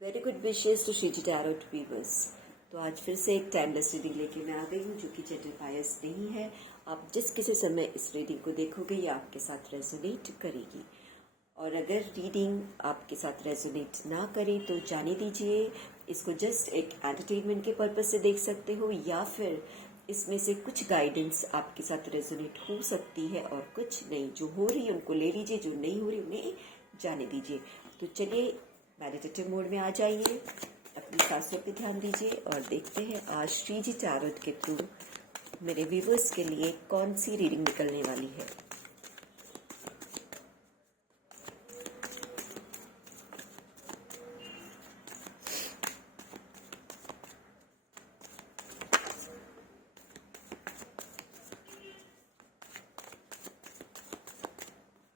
Very good विशेष to Shriji tarot viewers. तो आज फिर से एक टाइमलेस रीडिंग लेके मैं आ गई हूँ जो कि जेंडर बायस नहीं है। आप जिस किसी समय इस रीडिंग को देखोगे ये आपके साथ रेजोनेट करेगी, और अगर रीडिंग आपके साथ रेजोनेट ना करे तो जाने दीजिए। इसको जस्ट एक एंटरटेनमेंट के पर्पज से देख सकते हो, या फिर इसमें से कुछ गाइडेंस आपके साथ रेजोनेट हो सकती है और कुछ नहीं। जो हो रही है उनको ले लीजिए, जो नहीं हो रही उन्हें जाने दीजिए। तो चलिए मेडिटेटिव मोड में आ जाइए, अपनी सांसों पे ध्यान दीजिए और देखते हैं आज श्रीजी टैरोट के थ्रू मेरे व्यूवर्स के लिए कौन सी रीडिंग निकलने वाली है।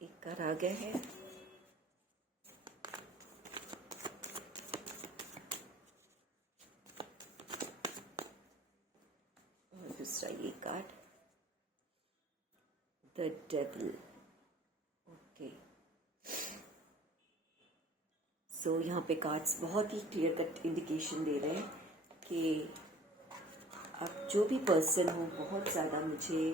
एक कार्ड आ गया है, दूसरा ये कार्ड द डेविल। ओके, सो यहाँ पे कार्ड्स बहुत ही क्लियर कट इंडिकेशन दे रहे हैं कि आप जो भी पर्सन हो, बहुत ज़्यादा मुझे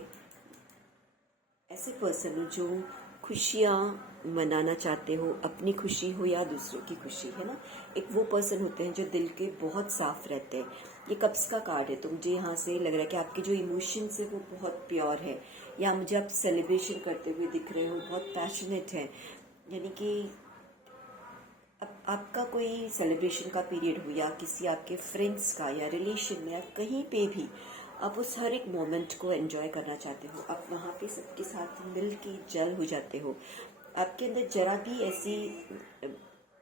ऐसे पर्सन हो जो खुशियाँ मनाना चाहते हो, अपनी खुशी हो या दूसरों की खुशी, है ना। एक वो पर्सन होते हैं जो दिल के बहुत साफ रहते हैं। ये कप्स का कार्ड है, तो मुझे यहाँ से लग रहा है कि आपके जो इमोशंस है वो बहुत प्योर है, या मुझे आप सेलिब्रेशन करते हुए दिख रहे हो, बहुत पैशनेट है। यानी कि आपका कोई सेलिब्रेशन का पीरियड हो, या किसी आपके फ्रेंड्स का, या रिलेशन में, या कहीं पे भी आप उस हर एक मोमेंट को एंजॉय करना चाहते हो। आप वहाँ पे सबके साथ मिल के जल हो जाते हो। आपके अंदर जरा भी ऐसी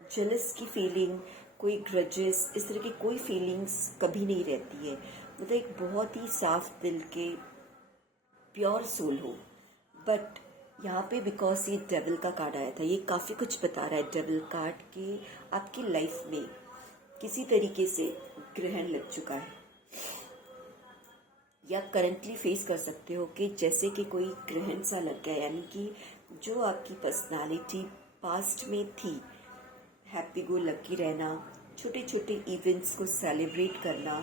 जेलस की फीलिंग, कोई ग्रजेस, इस तरह की कोई फीलिंग्स कभी नहीं रहती है। मतलब एक बहुत ही साफ दिल के प्योर सोल हो। बट यहाँ पे बिकॉज ये डेविल का कार्ड आया था, ये काफ़ी कुछ बता रहा है डेविल कार्ड कि आपकी लाइफ में किसी तरीके से ग्रहण लग चुका है, या करंटली फेस कर सकते हो कि जैसे कि कोई ग्रहण सा लग गया। यानी कि जो आपकी पर्सनालिटी पास्ट में थी, हैप्पी गो लकी रहना, छोटे छोटे इवेंट्स को सेलिब्रेट करना,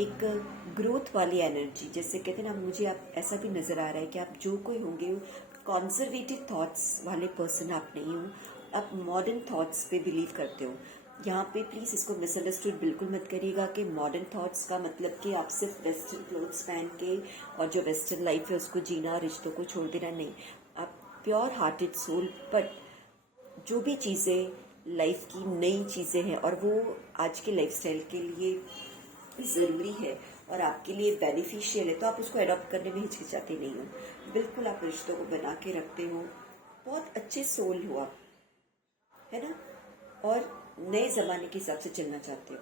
एक ग्रोथ वाली एनर्जी, जैसे कहते हैं ना, मुझे आप ऐसा भी नज़र आ रहा है कि आप जो कोई होंगे कॉन्जर्वेटिव थॉट्स वाले पर्सन आप नहीं हो, आप मॉडर्न थॉट्स पे बिलीव करते हो। यहाँ पे प्लीज़ इसको मिसअंडरस्टूड बिल्कुल मत करिएगा कि मॉडर्न थॉट्स का मतलब कि आप सिर्फ वेस्टर्न क्लोथ्स पहन के और जो वेस्टर्न लाइफ है उसको जीना, रिश्तों को छोड़ देना, नहीं। आप प्योर हार्टेड सोल, बट जो भी चीज़ें लाइफ की नई चीज़ें हैं और वो आज के लाइफस्टाइल के लिए ज़रूरी है और आपके लिए बेनिफिशियल है, तो आप उसको अडॉप्ट करने में हिचकिचाते नहीं हो। बिल्कुल आप रिश्तों को बना के रखते हो, बहुत अच्छे सोल हो आप, है ना। और नए ज़माने के हिसाब से चलना चाहते हो,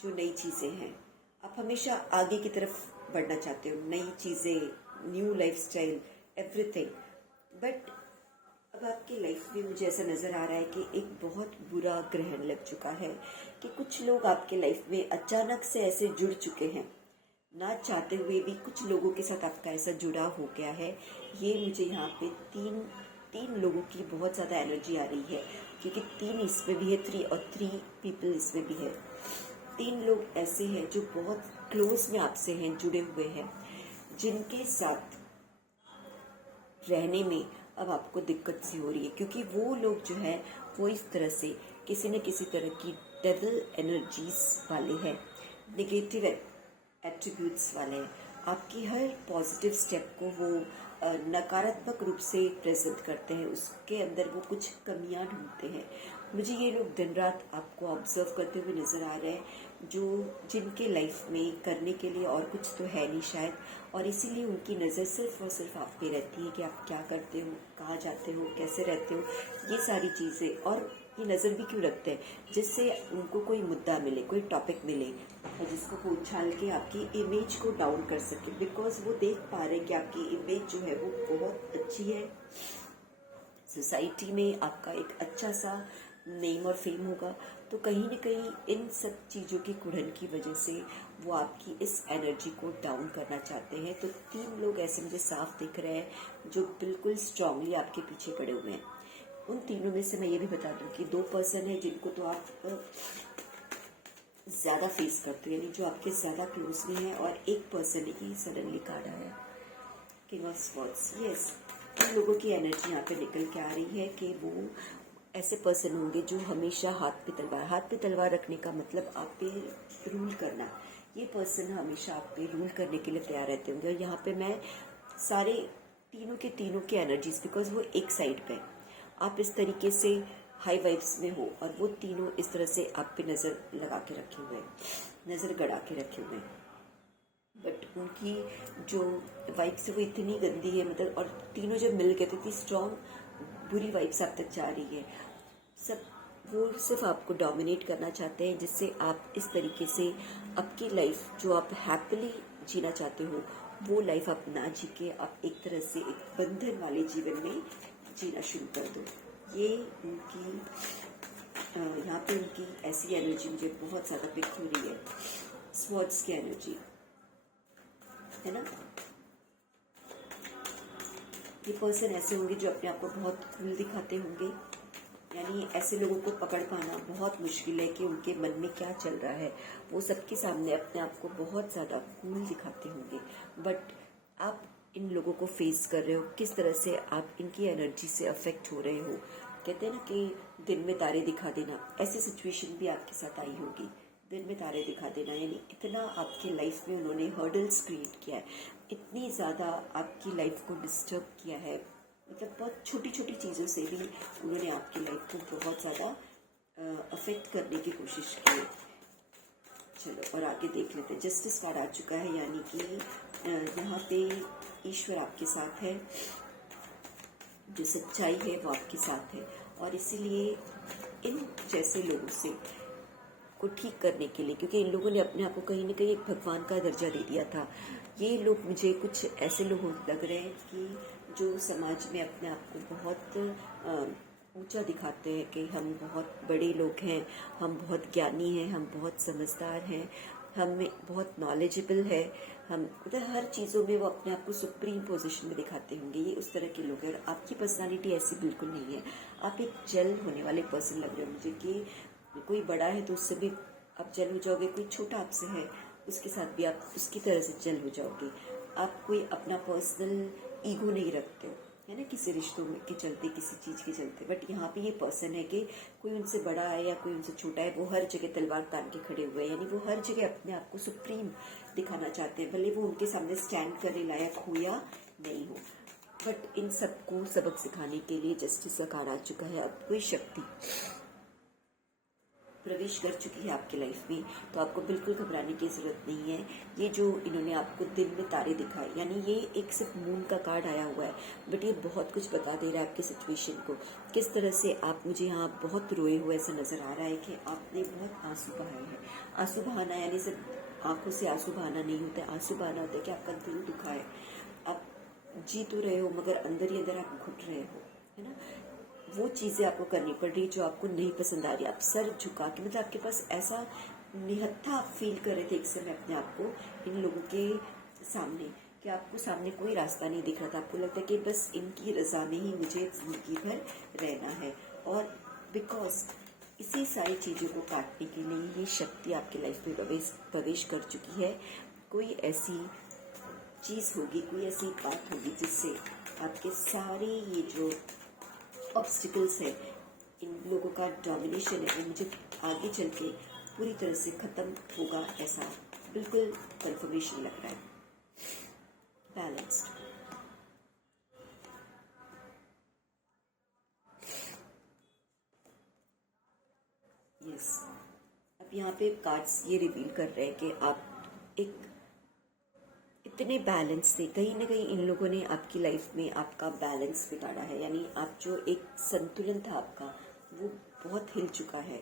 जो नई चीज़ें हैं, आप हमेशा आगे की तरफ बढ़ना चाहते हो, नई चीज़ें, न्यू लाइफस्टाइल, एवरीथिंग। बट अब आपकी लाइफ में मुझे ऐसा नज़र आ रहा है कि एक बहुत बुरा ग्रहण लग चुका है, कि कुछ लोग आपके लाइफ में अचानक से ऐसे जुड़ चुके हैं, ना चाहते हुए भी कुछ लोगों के साथ आपका ऐसा जुड़ाव हो गया है। ये मुझे यहाँ पे तीन लोगों की बहुत ज़्यादा एनर्जी आ रही है, क्योंकि 3 इसमें भी है, 3 और 3 पीपल इसमें भी है। 3 लोग ऐसे हैं जो बहुत क्लोज में आपसे हैं, जुड़े हुए हैं, जिनके साथ रहने में अब आपको दिक्कत सी हो रही है, क्योंकि वो लोग जो है वो इस तरह से किसी न किसी तरह की डेविल एनर्जीज वाले हैं, नेगेटिव एट्रीब्यूट्स वाले हैं। आपकी हर पॉजिटिव स्टेप को वो नकारात्मक रूप से प्रेजेंट करते हैं, उसके अंदर वो कुछ कमियां ढूंढते हैं। मुझे ये लोग दिन रात आपको ऑब्जर्व करते हुए नज़र आ रहे हैं, जिनके लाइफ में करने के लिए और कुछ तो है नहीं शायद, और इसीलिए उनकी नज़र सिर्फ और सिर्फ आप पे रहती है कि आप क्या करते हो, कहाँ जाते हो, कैसे रहते हो, ये सारी चीज़ें। और ये नज़र भी क्यों रखते हैं, जिससे उनको कोई मुद्दा मिले, कोई टॉपिक मिले, और जिसको वो उछाल के आपकी इमेज को डाउन कर सके, बिकॉज वो देख पा रहे हैं कि आपकी इमेज जो है वो बहुत अच्छी है, सोसाइटी में आपका एक अच्छा सा नेम और फेम होगा। तो कहीं न कहीं इन सब चीज़ों की कुड़न की वजह से वो आपकी इस एनर्जी को डाउन करना चाहते हैं। तो 3 लोग ऐसे मुझे साफ दिख रहे हैं जो बिल्कुल स्ट्रांगली आपके पीछे पड़े हुए हैं। उन तीनों में से मैं ये भी बता दूं कि 2 पर्सन है जिनको तो आप ज़्यादा फेस करते हो, यानी जो आपके ज़्यादा क्लोज में है, और एक पर्सन ही सडनली कार्ड आया, किंग ऑफ स्वॉर्ड्स। यस, उन लोगों की एनर्जी यहाँ पे निकल के आ रही है कि वो ऐसे पर्सन होंगे जो हमेशा हाथ पे तलवार रखने का मतलब आप पे रूल करना। ये पर्सन हमेशा आप पे रूल करने के लिए तैयार रहते होंगे। और यहाँ पे मैं सारे तीनों के एनर्जीज, बिकॉज वो एक साइड पे आप इस तरीके से हाई वाइब्स में हो, और वो तीनों इस तरह से आप पे नज़र लगा के रखे हुए हैं, नज़र गड़ा के रखे हुए हैं। बट उनकी जो वाइब्स है वो इतनी गंदी है, मतलब, और तीनों जब मिल गए तो इतनी स्ट्रॉन्ग बुरी वाइब्स आप तक जा रही है। सब वो सिर्फ आपको डोमिनेट करना चाहते हैं, जिससे आप इस तरीके से आपकी लाइफ जो आप हैप्पीली जीना चाहते हो वो लाइफ आप ना जी के आप एक तरह से एक बंधन वाले जीवन में जीना शुरू कर दो। ये उनकी यहाँ पे उनकी ऐसी एनर्जी मुझे बहुत ज़्यादा पिक हो रही है, स्वॉर्ड्स की एनर्जी है ना। ये पर्सन ऐसे होंगे जो अपने आप को बहुत कूल दिखाते होंगे, यानी ऐसे लोगों को पकड़ पाना बहुत मुश्किल है कि उनके मन में क्या चल रहा है। वो सबके सामने अपने आप को बहुत ज़्यादा कूल दिखाते होंगे, बट आप इन लोगों को फेस कर रहे हो, किस तरह से आप इनकी एनर्जी से अफेक्ट हो रहे हो। कहते हैं ना कि दिन में तारे दिखा देना, ऐसी सिचुएशन भी आपके साथ आई होगी। दिन में तारे दिखा देना, यानी इतना आपके लाइफ में उन्होंने हर्डल्स क्रिएट किया है, इतनी ज़्यादा आपकी लाइफ को डिस्टर्ब किया है, मतलब बहुत छोटी छोटी चीज़ों से भी उन्होंने आपकी लाइफ को बहुत ज़्यादा अफेक्ट करने की कोशिश की। चलो और आगे देख लेते हैं। जस्टिस कार्ड आ चुका है, यानी कि यहाँ पे ईश्वर आपके साथ है, जो सच्चाई है वो आपके साथ है, और इसीलिए इन जैसे लोगों से को ठीक करने के लिए, क्योंकि इन लोगों ने अपने आप को कहीं ना कहीं एक भगवान का दर्जा दे दिया था। ये लोग मुझे कुछ ऐसे लोग लग रहे हैं कि जो समाज में अपने आप को बहुत ऊंचा दिखाते हैं कि हम बहुत बड़े लोग हैं, हम बहुत ज्ञानी हैं, हम बहुत समझदार हैं, हम बहुत नॉलेजेबल है, हम मतलब हर चीज़ों में वो अपने आप को सुप्रीम पोजीशन में दिखाते होंगे। ये उस तरह के लोग हैं, और आपकी पर्सनालिटी ऐसी बिल्कुल नहीं है। आप एक जल होने वाले पर्सन लग रहे हो मुझे, कि कोई बड़ा है तो उससे भी आप जल हो जाओगे, कोई छोटा आपसे है उसके साथ भी आप उसकी तरह से जल हो जाओगे। आप कोई अपना पर्सनल ईगो नहीं रखते हो, है ना, किसी रिश्तों में के चलते, किसी चीज़ के चलते। बट यहाँ पे ये पर्सन है कि कोई उनसे बड़ा है या कोई उनसे छोटा है, वो हर जगह तलवार तान के खड़े हुए हैं, यानी वो हर जगह अपने आप को सुप्रीम दिखाना चाहते हैं, भले वो उनके सामने स्टैंड करने लायक हो या नहीं हो। बट इन सबको सबक सिखाने के लिए जस्टिस का कार्ड आ चुका है। अब कोई शक्ति प्रवेश कर चुकी है आपकी लाइफ में, तो आपको बिल्कुल घबराने की ज़रूरत नहीं है। ये जो इन्होंने आपको दिन में तारे दिखाए, यानी ये एक सिर्फ मून का कार्ड आया हुआ है, बट ये बहुत कुछ बता दे रहा है आपकी सिचुएशन को, किस तरह से आप, मुझे यहाँ बहुत रोए हुए ऐसा नज़र आ रहा है कि आपने बहुत आंसू बहाए हैं। आंसू बहाना यानी सिर्फ आंखों से आंसू बहाना नहीं होता है, आंसू बहाना होता है कि आपका दिल दुखा है, आप जी तो रहे हो मगर अंदर ही अंदर आप घुट रहे हो, है ना। वो चीज़ें आपको करनी पड़ रही जो आपको नहीं पसंद आ रही, आप सर झुका के, मतलब आपके पास ऐसा निहत्था आप फील कर रहे थे एक समय अपने आप को इन लोगों के सामने, कि आपको सामने कोई रास्ता नहीं दिख रहा था। आपको लगता है कि बस इनकी रजा में ही मुझे जिंदगी भर रहना है, और बिकॉज इसी सारी चीज़ों को काटने के लिए ये शक्ति आपकी लाइफ में प्रवेश कर चुकी है। कोई ऐसी चीज़ होगी, कोई ऐसी बात होगी जिससे आपके सारे ये जो ऑब्स्टिकल्स है, इन लोगों का डोमिनेशन है, वो मुझे आगे चल के पूरी तरह से ख़त्म होगा, ऐसा बिल्कुल कंफर्मेशन लग रहा है। Balanced, yes. अब यहाँ पे कार्ड्स ये रिवील कर रहे हैं कि आप एक इतने बैलेंस थे, कहीं ना कहीं इन लोगों ने आपकी लाइफ में आपका बैलेंस बिगाड़ा है, यानी आप जो एक संतुलन था आपका वो बहुत हिल चुका है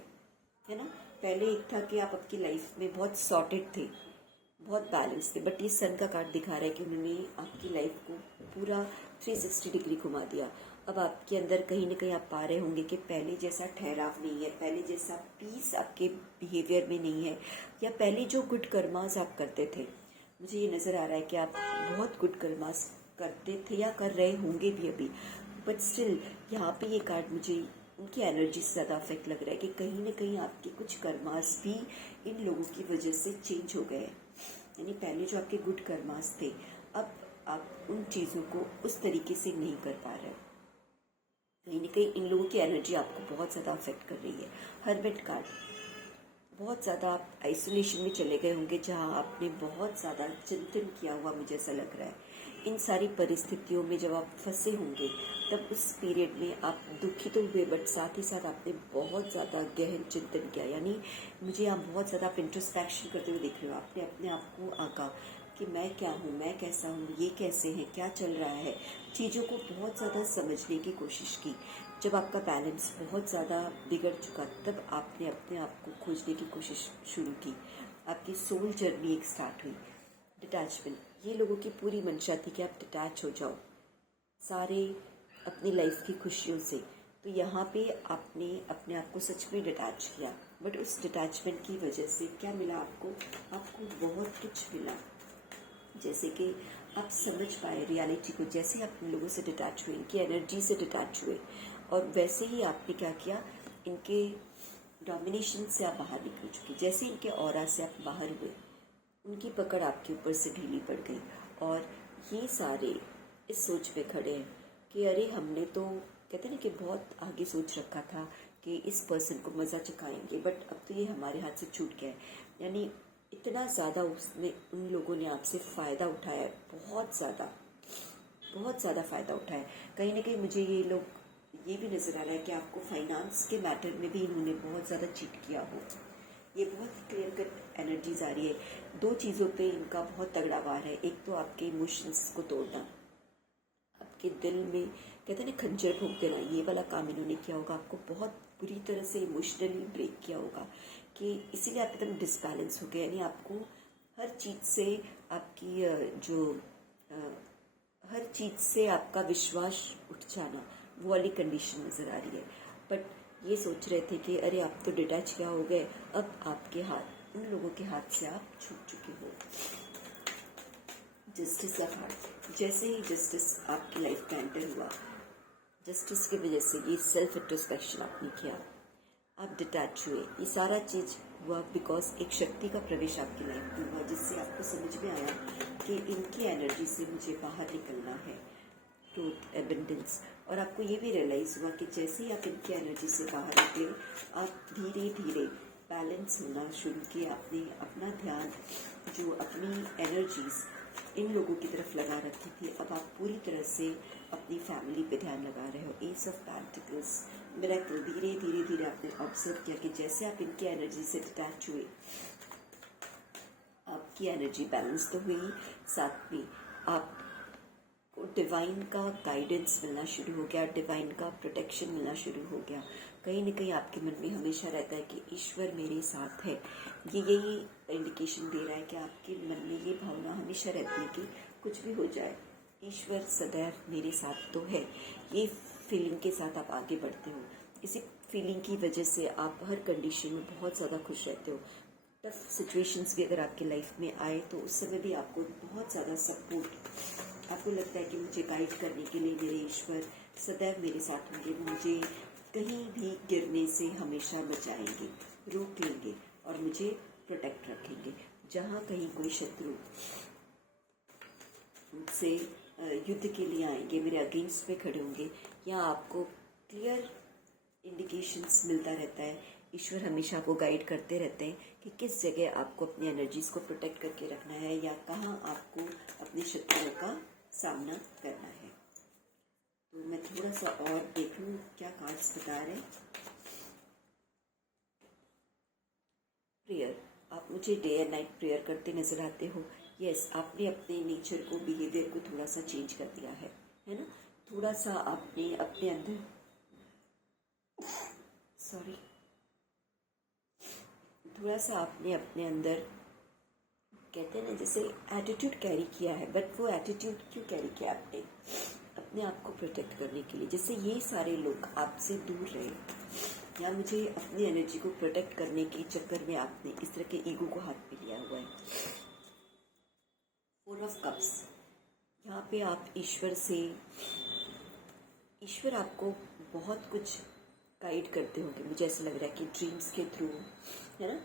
ना। पहले एक था कि आप आपकी लाइफ में बहुत सॉर्टेड थे, बहुत बैलेंस थे, बट ये सन का कार्ड दिखा रहा है कि उन्होंने आपकी लाइफ को पूरा 360 डिग्री घुमा दिया। अब आपके अंदर कहीं ना कहीं आप पा रहे होंगे कि पहले जैसा ठहराव नहीं है, पहले जैसा पीस आपके बिहेवियर में नहीं है, या पहले जो गुड कर्मास आप करते थे, मुझे ये नज़र आ रहा है कि आप बहुत गुड कर्मास करते थे या कर रहे होंगे भी अभी, बट स्टिल यहाँ पे ये कार्ड मुझे उनकी एनर्जी से ज़्यादा अफेक्ट लग रहा है कि कहीं ना कहीं आपके कुछ कर्मास भी इन लोगों की वजह से चेंज हो गए हैं। यानी पहले जो आपके गुड कर्मास थे, अब आप उन चीज़ों को उस तरीके से नहीं कर पा रहे। कहीं ना कहीं इन लोगों की एनर्जी आपको बहुत ज़्यादा अफेक्ट कर रही है। हर्मिट कार्ड, बहुत ज़्यादा आप आइसोलेशन में चले गए होंगे जहाँ आपने बहुत ज़्यादा चिंतन किया हुआ मुझे ऐसा लग रहा है। इन सारी परिस्थितियों में जब आप फंसे होंगे तब उस पीरियड में आप दुखी तो हुए, बट साथ ही साथ आपने बहुत ज़्यादा गहन चिंतन किया। यानी मुझे यहाँ बहुत ज़्यादा आप इंट्रोस्पेक्शन करते हुए दिख रहे हो। आपने अपने आप को आका कि मैं क्या हूँ, मैं कैसा हूँ, ये कैसे हैं, क्या चल रहा है, चीज़ों को बहुत ज़्यादा समझने की कोशिश की। जब आपका बैलेंस बहुत ज़्यादा बिगड़ चुका तब आपने अपने आप को खोजने की कोशिश शुरू की। आपकी सोल जर्नी एक स्टार्ट हुई। डिटैचमेंट, ये लोगों की पूरी मंशा थी कि आप डिटैच हो जाओ सारे अपनी लाइफ की खुशियों से। तो यहाँ पे आपने अपने आप को सच में डिटैच किया, बट उस डिटैचमेंट की वजह से क्या मिला आपको? आपको बहुत कुछ मिला। जैसे कि आप समझ पाए रियलिटी को। जैसे आप इन लोगों से डिटैच हुए, इनकी एनर्जी से डिटैच हुए, और वैसे ही आपने क्या किया, इनके डोमिनेशन से आप बाहर निकल चुके। जैसे इनके ऑरा से आप बाहर हुए, उनकी पकड़ आपके ऊपर से ढीली पड़ गई, और ये सारे इस सोच पे खड़े हैं कि अरे हमने तो कहते ना कि बहुत आगे सोच रखा था कि इस पर्सन को मज़ा चखाएंगे, बट अब तो ये हमारे हाथ से छूट गया है। यानी इतना ज़्यादा उसने उन लोगों ने आपसे फ़ायदा उठाया है, बहुत ज़्यादा फ़ायदा उठाया है। कहीं ना कहीं मुझे ये लोग ये भी नज़र आ रहा है कि आपको फाइनेंस के मैटर में भी इन्होंने बहुत ज़्यादा चीट किया हो। ये बहुत क्लियर कट एनर्जीज आ रही है। दो चीज़ों पे इनका बहुत तगड़ा वार है। एक तो आपके इमोशंस को तोड़ना, आपके दिल में कहते हैं ना खंजर भोंक देना, ये वाला काम इन्होंने किया होगा। आपको बहुत बुरी तरह से इमोशनली ब्रेक किया होगा कि इसीलिए आप एकदम डिसबैलेंस हो गए। यानी आपको हर चीज़ से आपकी हर चीज़ से आपका विश्वास उठ जाना, वो वाली कंडीशन नज़र आ रही है। बट ये सोच रहे थे कि अरे आप तो डिटैच क्या हो गए, अब आपके हाथ, उन लोगों के हाथ से आप छूट चुके हो। जस्टिस का कार्ड, जैसे ही जस्टिस आपकी लाइफ का एंटर हुआ, जस्टिस की वजह से ये सेल्फ इंट्रोस्पेक्शन आपने किया, आप डिटैच हुए। ये सारा चीज़ हुआ बिकॉज एक शक्ति का प्रवेश आपकी लाइफ में हुआ, जिससे आपको समझ में आया कि इनकी एनर्जी से मुझे बाहर निकलना है, ग्रोथ, एबंडेंस। और आपको ये भी रियलाइज़ हुआ कि जैसे ही आप इनकी एनर्जी से बाहर निकले, आप धीरे धीरे बैलेंस होना शुरू किया। आपने अपना ध्यान, जो अपनी एनर्जीज इन लोगों की तरफ लगा रखी थी, अब आप पूरी तरह से अपनी फैमिली पे ध्यान लगा रहे हो। S of pentacles, miracle. धीरे धीरे धीरे आपने ऑब्जर्व किया कि जैसे आप इनकी एनर्जी से डिटैच हुए, आपकी एनर्जी बैलेंस तो हुई, साथ में आपको डिवाइन का गाइडेंस मिलना शुरू हो गया, डिवाइन का प्रोटेक्शन मिलना शुरू हो गया। कहीं ना कहीं आपके मन में हमेशा रहता है कि ईश्वर मेरे साथ है। ये यही इंडिकेशन दे रहा है कि आपके मन में ये भावना हमेशा रहती है कि कुछ भी हो जाए, ईश्वर सदैव मेरे साथ तो है। ये फीलिंग के साथ आप आगे बढ़ते हो। इसी फीलिंग की वजह से आप हर कंडीशन में बहुत ज़्यादा खुश रहते हो। टफ सिचुएशंस भी अगर आपकी लाइफ में आए तो उस समय भी आपको बहुत ज़्यादा सपोर्ट, आपको लगता है कि मुझे गाइड करने के लिए मेरे ईश्वर सदैव मेरे साथ होंगे, मुझे कहीं भी गिरने से हमेशा बचाएंगे, रोक लेंगे और मुझे प्रोटेक्ट रखेंगे। जहाँ कहीं कोई शत्रु मुझसे युद्ध के लिए आएंगे, मेरे अगेंस्ट में खड़े होंगे, या आपको क्लियर इंडिकेशंस मिलता रहता है। ईश्वर हमेशा आपको गाइड करते रहते हैं कि किस जगह आपको अपनी एनर्जीज को प्रोटेक्ट करके रखना है, या कहाँ आपको अपने शत्रुओं का सामना करना है। तो मैं थोड़ा सा और देख लूँ क्या कार्ड्स बता रहे हैं। प्रेयर, आप मुझे डे एंड नाइट प्रेयर करते नजर आते हो। यस, आपने अपने नेचर को, बिहेवियर को थोड़ा सा चेंज कर दिया है ना। थोड़ा सा आपने अपने अंदर, सॉरी, थोड़ा सा आपने अपने अंदर कहते हैं ना जैसे एटीट्यूड कैरी किया है। बट वो एटीट्यूड क्यों कैरी किया आपने? अपने आप को प्रोटेक्ट करने के लिए। जैसे ये सारे लोग आपसे दूर रहे, या मुझे अपनी एनर्जी को प्रोटेक्ट करने के चक्कर में आपने इस तरह के ईगो को हाथ में लिया हुआ है। 4 ऑफ कप्स, यहाँ पे आप ईश्वर आपको बहुत कुछ गाइड करते होंगे, मुझे ऐसा लग रहा है कि ड्रीम्स के थ्रू, है ना,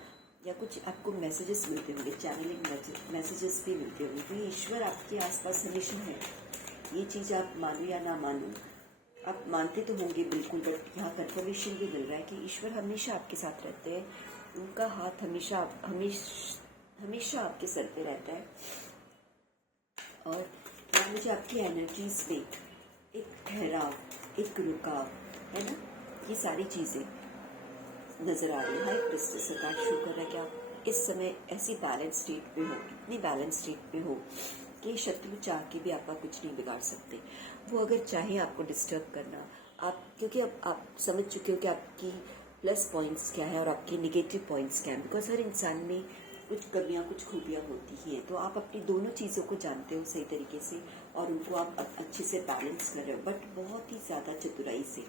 या कुछ आपको मैसेजेस मिलते होंगे, चैनलिंग मैसेजेस भी मिलते होंगे। तो ये ईश्वर आपके आसपास हमेशा है। ये चीज़ आप मानो या ना मानो, आप मानते तो होंगे बिल्कुल, बट यहाँ कंफर्मेशन भी मिल रहा है कि ईश्वर हमेशा आपके साथ रहते हैं। उनका हाथ हमेशा आपके सर पे रहता है। और यहाँ मुझे आपकी एनर्जीज में एक ठहराव, एक रुकाव, है ना, ये सारी चीज़ें नज़र आ रही है। हाई प्रिस्टेस का कार्ड शो कर रहा है कि आप इस समय ऐसी बैलेंस स्टेट पे हो, इतनी बैलेंस स्टेट पे हो कि शत्रु चाह के भी आपका कुछ नहीं बिगाड़ सकते। वो अगर चाहे आपको डिस्टर्ब करना, आप, क्योंकि अब आप समझ चुके हो कि आपकी प्लस पॉइंट्स क्या है और आपके निगेटिव पॉइंट्स क्या हैं, बिकॉज हर इंसान में कुछ कमियां, कुछ खूबियां होती ही हैं। तो आप अपनी दोनों चीज़ों को जानते हो सही तरीके से और उनको आप अच्छे से बैलेंस कर रहे हो, बट बहुत ही ज़्यादा चतुराई से,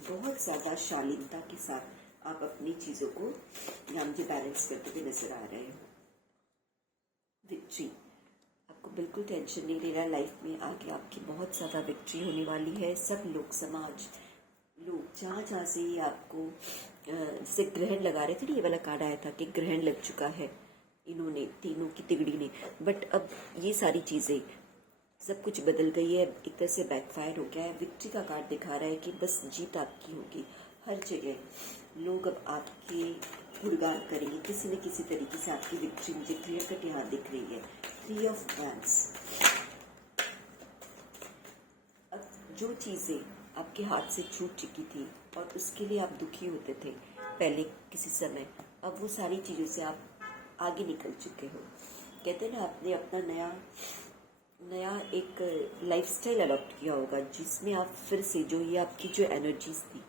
बहुत ज़्यादा शालीनता के साथ आप अपनी चीज़ों को यहाँ मुझे बैलेंस करते हुए नजर आ रहे हो। विक्ट्री, आपको बिल्कुल टेंशन नहीं लेना, लाइफ में आगे आपकी बहुत ज़्यादा विक्ट्री होने वाली है। सब लोग, समाज, लोग जहाँ से ही आपको जैसे ग्रहण लगा रहे थे ना, ये वाला कार्ड आया था कि ग्रहण लग चुका है इन्होंने, तीनों की तिगड़ी ने, बट अब ये सारी चीज़ें सब कुछ बदल गई है, एक तरह से बैकफायर हो गया है। विक्ट्री का कार्ड दिखा रहा है कि बस जीत आपकी होगी। हर जगह लोग अब आपके गुणगान करेंगे, किसी न किसी तरीके से आपकी विक्ट्री मुझे क्लियर कट यहाँ दिख रही है। 3 ऑफ वैंड्स, अब जो चीज़ें आपके हाथ से छूट चुकी थी और उसके लिए आप दुखी होते थे पहले किसी समय, अब वो सारी चीज़ों से आप आगे निकल चुके हो। कहते हैं ना, आपने अपना नया एक लाइफस्टाइल अडॉप्ट किया होगा, जिसमें आप फिर से जो ये आपकी जो एनर्जीज थी,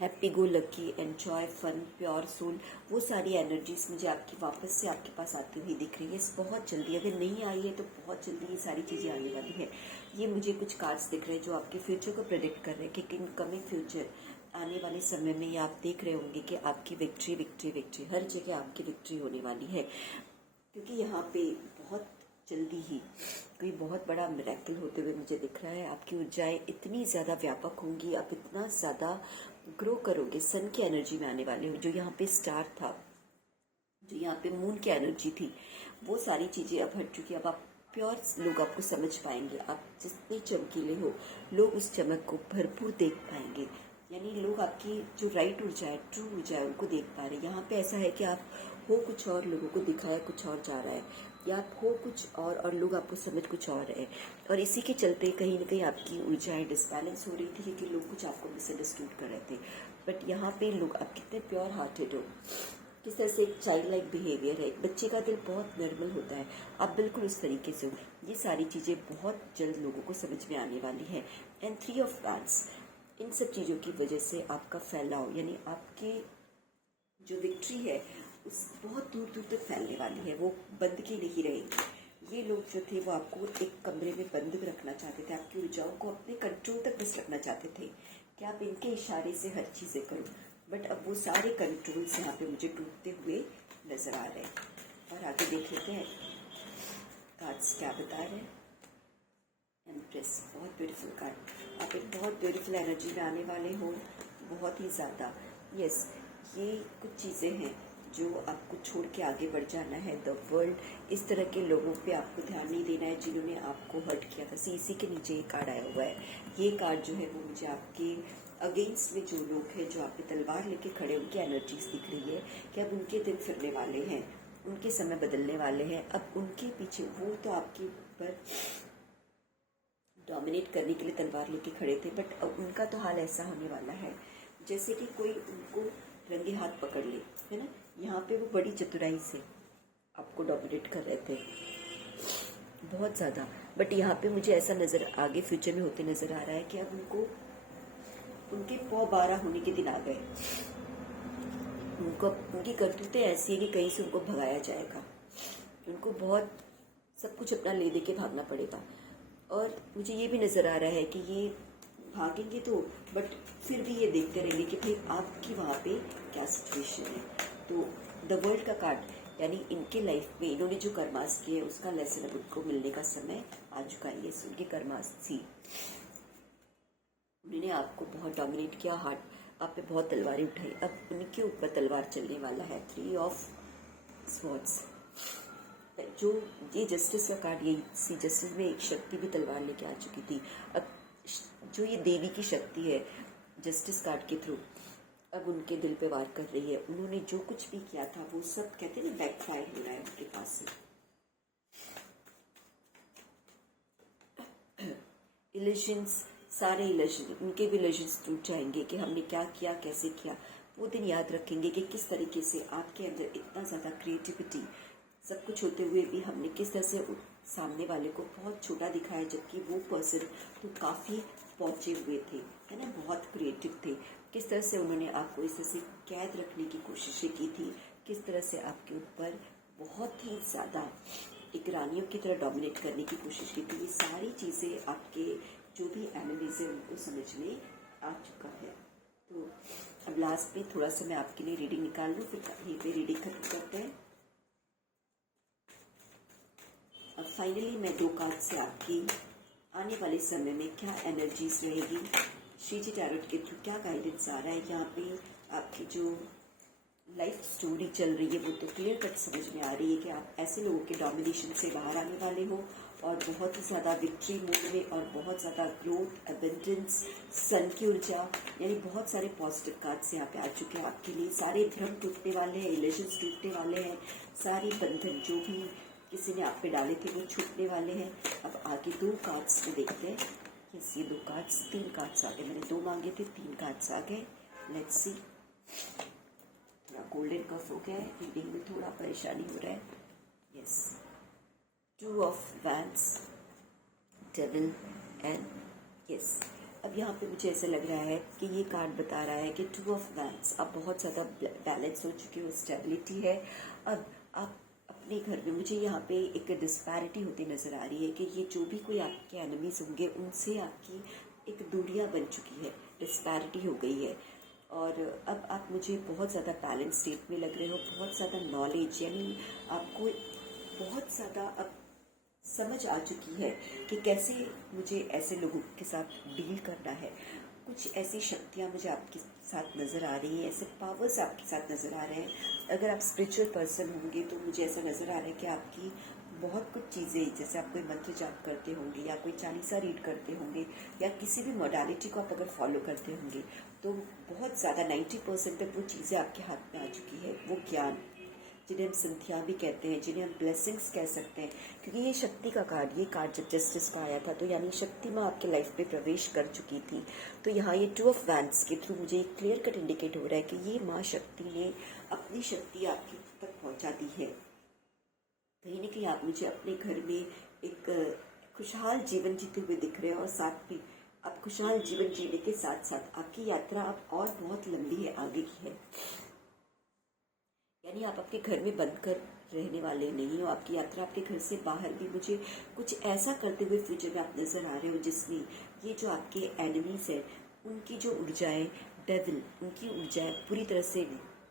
happy go lucky, enjoy, fun, pure soul, वो सारी एनर्जीज मुझे आपकी वापस से आपके पास आती हुई दिख रही है। बहुत जल्दी, अगर नहीं आई है तो बहुत जल्दी ये सारी चीज़ें आने वाली है। ये मुझे कुछ कार्ड्स दिख रहे हैं जो आपके फ्यूचर को प्रेडिक्ट कर रहे हैं कि इन कमिंग फ्यूचर, आने वाले समय में ये आप देख रहे होंगे कि आपकी विक्ट्री विक्ट्री विक्ट्री, हर जगह आपकी विक्ट्री होने वाली है। क्योंकि यहाँ पे बहुत जल्दी ही कोई बहुत बड़ा मिरेकल होते हुए मुझे दिख रहा है। आपकी ऊर्जाएं इतनी ज़्यादा व्यापक होंगी, आप इतना ज़्यादा ग्रो करोगे, सन की एनर्जी में आने वाले हो। जो यहाँ पे स्टार था, जो यहाँ पे मून की एनर्जी थी, वो सारी चीज़ें अब हट चुकी। अब आप प्योर, लोग आपको समझ पाएंगे। आप जितने चमकीले हो, लोग उस चमक को भरपूर देख पाएंगे। यानी लोग आपकी जो राइट ऊर्जा है, ट्रू ऊर्जा है, उनको देख पा रहे हैं। यहाँ पे ऐसा है कि आप हो कुछ और, लोगों को दिखाया कुछ और जा रहा है, या आप हो कुछ और लोग आपको समझ कुछ और है। और इसी के चलते कहीं ना कहीं आपकी ऊर्जाएं डिसबैलेंस हो रही थी, क्योंकि लोग कुछ आपको मिसअंडरस्टूड कर रहे थे। बट यहाँ पे लोग, आप कितने प्योर हार्टेड हो, किस तरह से एक चाइल्ड लाइक बिहेवियर है, एक बच्चे का दिल बहुत नॉर्मल होता है, आप बिल्कुल उस तरीके से हो। ये सारी चीज़ें बहुत जल्द लोगों को समझ में आने वाली है। एंड 3 ऑफ वैंड्स, इन सब चीज़ों की वजह से आपका फैलाव, यानी आपकी जो विक्ट्री है उस बहुत दूर दूर तक फैलने वाली है, वो बंद की नहीं रहेगी। ये लोग जो थे वो आपको एक कमरे में बंद रखना चाहते थे, आपकी ऊर्जाओं को अपने कंट्रोल तक बस रखना चाहते थे कि आप इनके इशारे से हर चीज़ें करो। बट अब वो सारे कंट्रोल्स यहाँ पे मुझे टूटते हुए नजर आ रहे हैं। और आगे देख लेते हैं कार्ड्स क्या बता रहे हैं। एम्प्रेस, बहुत ब्यूटीफुल कार्ड। आप एक बहुत ब्यूटीफुल एनर्जी में आने वाले हो, बहुत ही ज़्यादा। यस, ये कुछ चीज़ें हैं जो आपको छोड़ के आगे बढ़ जाना है। द वर्ल्ड, इस तरह के लोगों पे आपको ध्यान नहीं देना है जिन्होंने आपको हर्ट किया था। इसी के नीचे ये कार्ड आया हुआ है। ये कार्ड जो है वो मुझे आपके अगेंस्ट में जो लोग हैं, जो आप पे तलवार लेके खड़े, उनकी एनर्जीज दिख रही है कि अब उनके दिन फिरने वाले हैं, उनके समय बदलने वाले हैं। अब उनके पीछे, वो तो आपके ऊपर डोमिनेट करने के लिए तलवार लेके खड़े थे, बट अब उनका तो हाल ऐसा होने वाला है जैसे कि कोई उनको रंगे हाथ पकड़ ले, है ना। यहाँ पे वो बड़ी चतुराई से आपको डोमिनेट कर रहे थे बहुत ज़्यादा, बट यहाँ पे मुझे ऐसा नज़र आगे फ्यूचर में होते नज़र आ रहा है कि अब उनको, उनके पौ 12 होने के दिन आ गए। उनको, उनकी करतूतें ऐसी है कि कहीं से उनको भगाया जाएगा, उनको बहुत सब कुछ अपना ले दे के भागना पड़ेगा। और मुझे ये भी नज़र आ रहा है कि ये भागेंगे तो, बट फिर भी ये देखते रहेंगे कि भाई आपकी वहाँ पे क्या सिचुएशन है। तो द वर्ल्ड का कार्ड, यानी इनके लाइफ में इन्होंने जो कर्मास किए उसका लेसन अब उनको मिलने का समय आ चुका है। ये उनके कर्मास थी। उन्होंने आपको बहुत डोमिनेट किया, हार्ट आप पे बहुत तलवारें उठाई। अब उनके ऊपर तलवार चलने वाला है, 3 ऑफ स्वॉर्ड्स। जो ये जस्टिस का कार्ड, ये सी जस्टिस में एक शक्ति भी तलवार लेके आ चुकी थी। अब जो ये देवी की शक्ति है जस्टिस कार्ड के थ्रू अब उनके दिल पे वार कर रही है। उन्होंने जो कुछ भी किया था वो सब कहते हैं ना बैकफायर हो रहा है उनके पास से। इल्यूजन्स, सारे इल्यूजन, उनके भी इल्यूजन्स टूट जाएंगे कि हमने क्या किया, कैसे किया। वो दिन याद रखेंगे कि किस तरीके से आपके अंदर इतना ज़्यादा क्रिएटिविटी, सब कुछ होते हुए भी हमने किस तरह से सामने वाले को बहुत छोटा दिखाया, जबकि वो पर्सन तो काफ़ी पहुँचे हुए थे, है ना, बहुत क्रिएटिव थे। किस तरह से उन्होंने आपको इस तरह से कैद रखने की कोशिशें की थी, किस तरह से आपके ऊपर बहुत ही ज़्यादा एक रानियों की तरह डोमिनेट करने की कोशिश की थी। ये सारी चीज़ें आपके जो भी एनिमीज है उनको समझ में आ चुका है। तो अब लास्ट में थोड़ा सा मैं आपके लिए रीडिंग निकाल लूँ, फिर यहीं पे रीडिंग खत्म करते हैं। अब फाइनली मैं 2 कार्ड से आपकी आने वाले समय में क्या एनर्जीज रहेगी, श्री जी टैरोट के थ्रू क्या गाइडेंस आ रहा है। यहाँ पे आपकी जो लाइफ स्टोरी चल रही है वो तो क्लियर कट समझ में आ रही है कि आप ऐसे लोगों के डोमिनेशन से बाहर आने वाले हो और बहुत ही ज़्यादा विक्ट्री मोड में और बहुत ज़्यादा ग्रोथ, एबंडेंस, सन की ऊर्जा, यानी बहुत सारे पॉजिटिव कार्ड्स यहाँ पे आ चुके हैं आपके लिए। सारे भ्रम टूटने वाले हैं, इल्यूजन्स टूटने वाले हैं, सारी बंधन जो भी किसी ने आप पे डाले थे वो छूटने वाले हैं। अब आगे 2 कार्ड्स में देखते हैं। यस, ये 2 कार्ड्स, 3 कार्ड्स आ गए, मैंने 2 मांगे थे, 3 कार्ड्स आ गए। Let's see. थोड़ा गोल्डन कफ हो गया है, रीडिंग में थोड़ा परेशानी हो रहा है। Yes, 2 of wands, devil and yes. अब यहाँ पे मुझे ऐसा लग रहा है कि ये कार्ड बता रहा है कि 2 ऑफ वैंड्स, आप बहुत ज़्यादा बैलेंस हो चुके हो, स्टेबिलिटी है। अब आप अपने घर में, मुझे यहाँ पे एक डिस्पैरिटी होती नज़र आ रही है कि ये जो भी कोई आपके एनिमीज होंगे उनसे आपकी एक दूरियां बन चुकी है, डिस्पैरिटी हो गई है। और अब आप मुझे बहुत ज़्यादा बैलेंस स्टेट में लग रहे हो, बहुत ज़्यादा नॉलेज, यानी आपको बहुत ज़्यादा अब समझ आ चुकी है कि कैसे मुझे ऐसे लोगों के साथ डील करना है। कुछ ऐसी शक्तियाँ मुझे आपके साथ नज़र आ रही हैं, ऐसे पावर्स आपके साथ नज़र आ रहे हैं। अगर आप स्पिरिचुअल पर्सन होंगे तो मुझे ऐसा नज़र आ रहा है कि आपकी बहुत कुछ चीज़ें, जैसे आप कोई मंत्र जाप करते होंगे या कोई चालीसा रीड करते होंगे या किसी भी मॉडलिटी को आप अगर फॉलो करते होंगे तो बहुत ज़्यादा 90% तक वो चीज़ें आपके हाथ में आ चुकी है। वो ज्ञान जिन्हें हम संध्या भी कहते हैं, जिन्हें हम ब्लेसिंग्स कह सकते हैं, क्योंकि ये शक्ति का कार्ड, ये कार्ड जब जस्टिस का आया था तो यानी शक्ति माँ आपके लाइफ में प्रवेश कर चुकी थी। तो यहाँ ये 2 ऑफ वैंड्स के थ्रू मुझे क्लियर कट इंडिकेट हो रहा है कि ये माँ शक्ति ने अपनी शक्ति आपके तक पहुँचा दी है। कहीं ना कहीं आप मुझे अपने घर में एक खुशहाल जीवन जीते हुए दिख रहे हो और साथ में आप खुशहाल जीवन जीने के साथ साथ आपकी यात्रा अब और बहुत लंबी है, आगे की है। यानी आप अपने घर में बंद कर रहने वाले नहीं हो, आपकी यात्रा आपके घर से बाहर भी मुझे कुछ ऐसा करते हुए फ्यूचर में आप नजर आ रहे हो जिसमें ये जो आपके एनिमीज हैं उनकी जो ऊर्जाएं, डेविल, उनकी ऊर्जाएं पूरी तरह से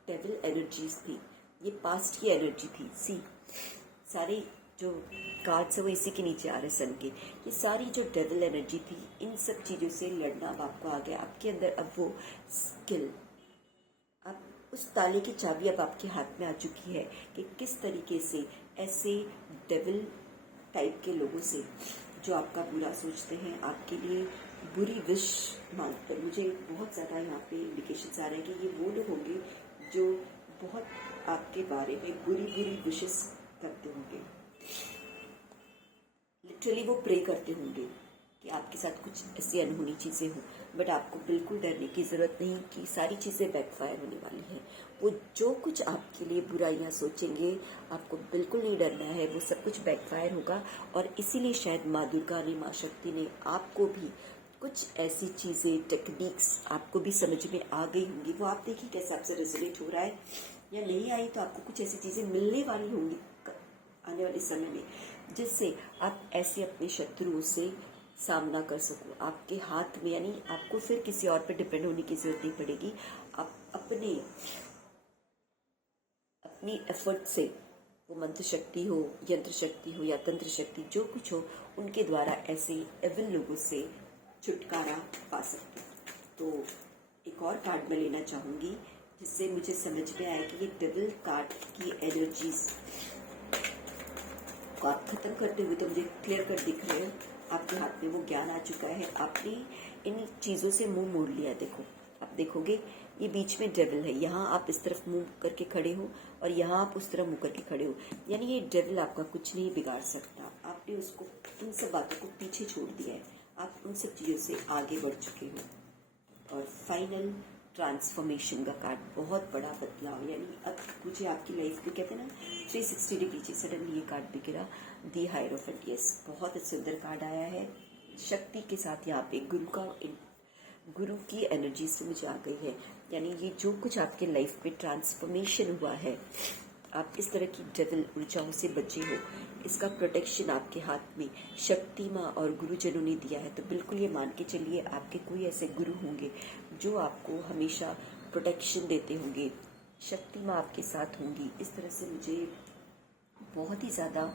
डेविल एनर्जीज थी, ये पास्ट की एनर्जी थी। सी सारे जो कार्ड्स है वो इसी के नीचे आ रहे सन के, ये सारी जो डेविल एनर्जी थी, इन सब चीज़ों से लड़ना अब आपको आ गया। आपके अंदर अब वो स्किल, अब उस ताले की चाबी अब आपके हाथ में आ चुकी है कि किस तरीके से ऐसे डेविल टाइप के लोगों से जो आपका बुरा सोचते हैं, आपके लिए बुरी विश मांगते हैं। मुझे बहुत ज़्यादा यहाँ पे इंडिकेशंस आ रहे हैं कि ये वो लोग होंगे जो बहुत आपके बारे में बुरी बुरी विशेस करते होंगे, लिटरली वो प्रे करते होंगे कि आपके साथ कुछ ऐसी अनहोनी चीज़ें हों। बट आपको बिल्कुल डरने की ज़रूरत नहीं कि सारी चीज़ें बैकफायर होने वाली हैं। वो जो कुछ आपके लिए बुराइयां सोचेंगे आपको बिल्कुल नहीं डरना है, वो सब कुछ बैकफायर होगा। और इसीलिए शायद माँ दुर्गा ने, माँ शक्ति ने आपको भी कुछ ऐसी चीज़ें, टेक्निक्स आपको भी समझ में आ गई होंगी। वो आप देखिए कैसे आपसे रेजोनेट हो रहा है, या नहीं आई तो आपको कुछ ऐसी चीज़ें मिलने वाली होंगी आने वाले समय में, जिससे आप ऐसे अपने शत्रुओं से सामना कर सको। आपके हाथ में, यानी आपको फिर किसी और पे डिपेंड होने की जरूरत नहीं पड़ेगी। आप अपनी एफर्ट से, वो मंत्र शक्ति हो, यंत्र शक्ति हो या तंत्र शक्ति, जो कुछ हो, उनके द्वारा ऐसे एविल लोगों से छुटकारा पा सकते हो। तो एक और कार्ड मैं लेना चाहूँगी जिससे मुझे समझ में आया कि ये डेविल कार्ड की एनर्जीज को आप खत्म करते हुए तो मुझे क्लियर कर दिख रहे हो। आपके हाथ में वो ज्ञान आ चुका है, आपने इन चीज़ों से मुंह मोड़ लिया। देखो, आप देखोगे ये बीच में डेविल है, यहाँ आप इस तरफ मुंह करके खड़े हो और यहाँ आप उस तरफ मुंह करके खड़े हो, यानी ये डेविल आपका कुछ नहीं बिगाड़ सकता। आपने उसको, उन सब बातों को पीछे छोड़ दिया है, आप उन सब चीज़ों से आगे बढ़ चुके हो। और फाइनल ट्रांसफॉर्मेशन का कार्ड, बहुत बड़ा बदलाव, यानी अब मुझे आपकी लाइफ में कहते हैं ना 360 डिग्री से सडनली ये कार्ड भी गिरा, दी हायरोफेंट। यस, बहुत सुंदर कार्ड आया है, शक्ति के साथ यहाँ पे गुरु की एनर्जी से मुझे आ गई है। यानी ये जो कुछ आपके लाइफ में ट्रांसफॉर्मेशन हुआ है, आप इस तरह की डेविल ऊर्जाओं से बचे हो, इसका प्रोटेक्शन आपके हाथ में शक्ति माँ और गुरुजनों ने दिया है। तो बिल्कुल ये मान के चलिए आपके कोई ऐसे गुरु होंगे जो आपको हमेशा प्रोटेक्शन देते होंगे, शक्ति माँ आपके साथ होंगी। इस तरह से मुझे बहुत ही ज़्यादा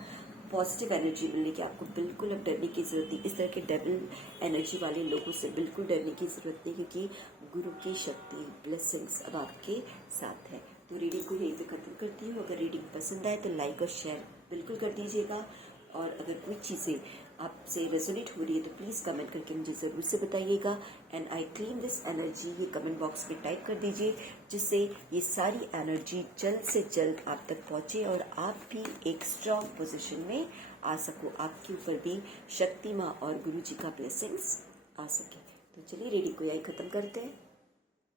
पॉजिटिव एनर्जी मिलने की, आपको बिल्कुल अब डरने की ज़रूरत नहीं। इस तरह के डेविल एनर्जी वाले लोगों से बिल्कुल डरने की ज़रूरत नहीं, क्योंकि गुरु की शक्ति, ब्लेसिंग्स अब आपके साथ है। तो रीडिंग को यहीं पे खत्म करती हूँ। अगर रीडिंग पसंद आए तो लाइक और शेयर बिल्कुल कर दीजिएगा, और अगर कोई चीज़ें आपसे रेजोनेट हो रही है तो प्लीज़ कमेंट करके मुझे ज़रूर से बताइएगा। And I claim this energy, ये कमेंट बॉक्स में टाइप कर दीजिए, जिससे ये सारी एनर्जी जल्द से जल्द आप तक पहुँचे और आप भी एक स्ट्रॉन्ग पोजीशन में आ सको, आपके ऊपर भी शक्ति माँ और गुरु जी का ब्लेसिंग्स आ सके। तो चलिए रीडिंग को यही ख़त्म करते हैं।